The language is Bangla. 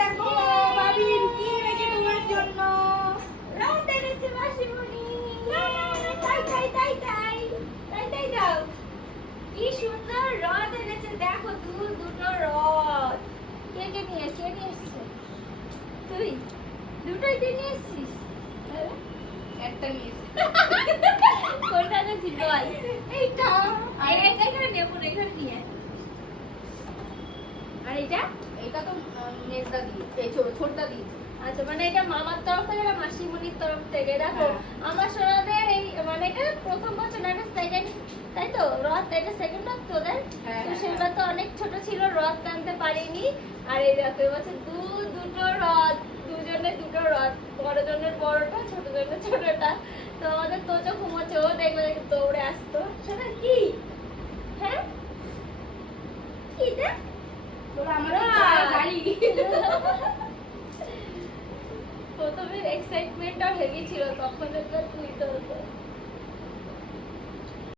দেখো ভাবির কি এনেছে তোমার জন্য। রথ এনেছে মাসিমণি। তাই তাই তাই তাই তাই তাই দাও। কি সুন্দর রথ এনেছে দেখো, দুটো রথ। কে কে নিয়ে এসেছে? তুই দুটোই দিয়ে নিয়ে এসেছিস? একটা নিয়ে কোনটা এনেছিস বল? এইটা। আর এইটা এখানে নেবো না, এখানে নিয়ে আয়। আর এটা? এটা তো মেজদা দিয়ে এই ছোটদা দিয়েছে। আচ্ছা, মানে এটা মামার তরফ থেকে না মাসিমণির তরফ থেকে? দেখো আমার সোনাদের এই মানে এটা প্রথম বছর না, এটা সেকেন্ড, তাই তো? রথ এটা সেকেন্ড রথ তোদের? তো সেবার তো অনেক ছোট ছিল, রথ টানতে পারিনি। আর এই দেখো এবছর দুটো রথ, দুজনে দুটো রথ, বড় জনের বড়টা, ছোট জনের ছোটটা। তো আমাদের তোজো ঘুমোচ্ছে, ও দেখবে দৌড়ে আসতো। শোনা কি? হ্যাঁ কি এটা? তোরা আমার গাড়ি। প্রথমে এক্সাইটমেন্টটা হেভি ছিল, তখন দেখলাম তুই তো